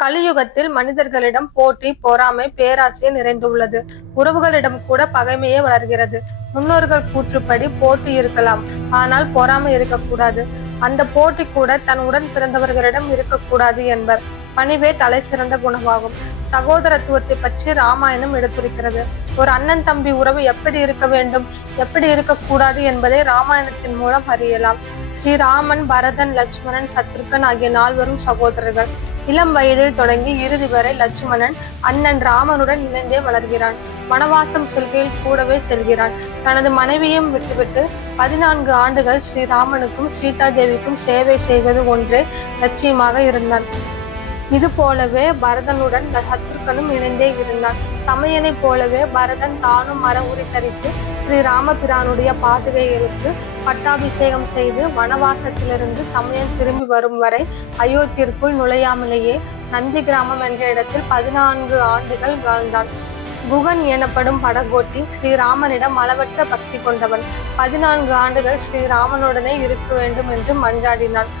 கலியுகத்தில் மனிதர்களிடம் போட்டி பொறாமை பேராசை நிறைந்துள்ளது. உறவுகளிடம் கூட பகைமையே வளர்கிறது. முன்னோர்கள் கூற்றுப்படி போட்டி இருக்கலாம். ஆனால் பொறாமை இருக்கக்கூடாது. அந்த போட்டி கூட தன் உடன் பிறந்தவர்களிடம் இருக்கக்கூடாது என்பர். பணிவே தலை சிறந்த குணமாகும். சகோதரத்துவத்தை பற்றி ராமாயணம் எடுத்துரைக்கிறது. ஒரு அண்ணன் தம்பி உறவு எப்படி இருக்க வேண்டும் எப்படி இருக்கக்கூடாது என்பதை ராமாயணத்தின் மூலம் அறியலாம். ஸ்ரீராமன் பரதன் லட்சுமணன் சத்ருகன் ஆகிய நால்வரும் சகோதரர்கள். இளம் வயதில் தொடங்கி இறுதி வரை லட்சுமணன் அண்ணன் ராமனுடன் இணைந்தே வளர்கிறான். வனவாசம் செல்கையில் கூடவே செல்கிறான். தனது மனைவியும் விட்டுவிட்டு பதினான்கு ஆண்டுகள் ஸ்ரீராமனுக்கும் சீதா தேவிக்கும் சேவை செய்வது ஒன்றே லட்சியமாக இருந்தான். இது போலவே பரதனுடன் சத்துருக்களும் இணைந்தே இருந்தான். தமையனைப் போலவே பரதன் தானும் மர உரி தரித்து ஸ்ரீ ராமபிரானுடைய பாதுகைகளுக்கு பட்டாபிஷேகம் செய்து வனவாசத்திலிருந்து சமயன் திரும்பி வரும் வரை அயோத்திற்குள் நுழையாமலேயே நந்தி கிராமம் என்ற இடத்தில் பதினான்கு ஆண்டுகள் வாழ்ந்தான். குகன் எனப்படும் படகோட்டி ஸ்ரீராமனிடம் அளவற்ற பக்தி கொண்டவன். பதினான்கு ஆண்டுகள் ஸ்ரீராமனுடனே இருக்க வேண்டும் என்று மன்றாடினான்.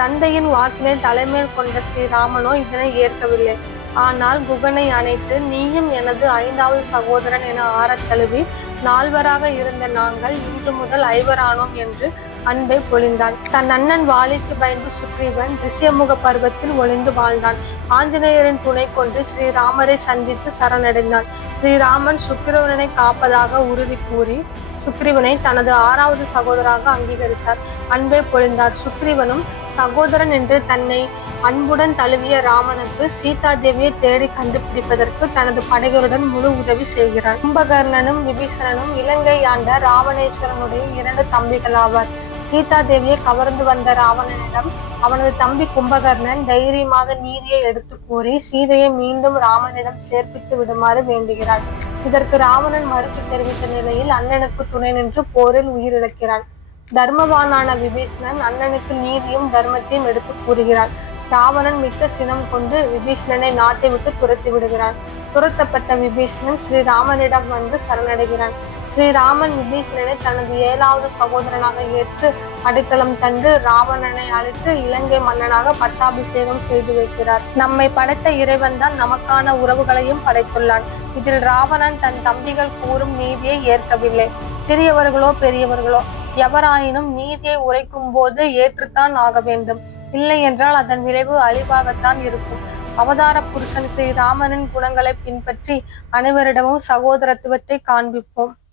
தந்தையின் வாக்கினை தலைமையில் கொண்ட ஸ்ரீராமனோ இதனை ஏற்கவில்லை. ஆனால் குகனை அணைத்து நீயும் எனது ஐந்தாவது சகோதரன் என ஆறத் தழுவி நால்வராக இருந்த நாங்கள் இன்று முதல் ஐவரானோம் என்று அன்பை பொழிந்தான். தன் அண்ணன் வாலிக்கு பயந்து சுக்ரீவன் ரிஷியமுக பருவத்தில் ஒளிந்து வாழ்ந்தான். ஆஞ்சநேயரின் துணை கொண்டு ஸ்ரீராமரை சந்தித்து சரணடைந்தான். ஸ்ரீராமன் சுக்கிரவனை காப்பதாக உறுதி கூறி சுக்ரீவனை தனது ஆறாவது சகோதராக அங்கீகரித்தார். அன்பை பொழிந்தார். சுக்ரீவனும் சகோதரன் என்று தன்னை அன்புடன் தழுவிய ராமனுக்கு சீதா தேவியை தேடி கண்டுபிடிப்பதற்கு தனது படைகளுடன் முழு உதவி செய்கிறார். கும்பகர்ணனும் விபீஷணனும் இலங்கை ஆண்ட ராவணேஸ்வரனுடைய இரண்டு தம்பிகள் ஆவார் சீதா தேவியை கவர்ந்து வந்த ராவணனிடம் அவனது தம்பி கும்பகர்ணன் தைரியமாக நீதியை எடுத்து கூறி சீதையை மீண்டும் ராமனிடம் சேர்ப்பித்து விடுமாறு வேண்டுகிறான் இதற்கு ராவணன் மறுப்பு தெரிவித்த நிலையில் அண்ணனுக்கு துணை நின்று போரில் உயிரிழக்கிறான் தர்மவானான விபீஷணன் அண்ணனுக்கு நீதியும் தர்மத்தையும் எடுத்து கூறுகிறான் ராவணன் மிக்க சினம் கொண்டு விபீஷணனை நாட்டை விட்டு துரத்தி விடுகிறான். துரத்தப்பட்ட விபீஷணன் ஸ்ரீராமனிடம் வந்து சரணடைகிறான். ஸ்ரீராமன் விபீஷணனை தனது ஏழாவது சகோதரனாக ஏற்று அடைக்கலம் தந்து ராவணனை அழைத்து இலங்கை மன்னனாக பட்டாபிஷேகம் செய்து வைக்கிறார். நம்மை படைத்த இறைவன் தான் நமக்கான உறவுகளையும் படைத்துள்ளான். இதில் ராவணன் தன் தம்பிகள் கூறும் நீதியை ஏற்கவில்லை. சிறியவர்களோ பெரியவர்களோ எவராயினும் நீதியை உரைக்கும் போது ஏற்றுத்தான் ஆக வேண்டும். இல்லை என்றால் அதன் விளைவு அழிவாகத்தான் இருக்கும். அவதார புருஷன் ஸ்ரீ ராமனின் குணங்களை பின்பற்றி அனைவரிடமும் சகோதரத்துவத்தை காண்பிப்போம்.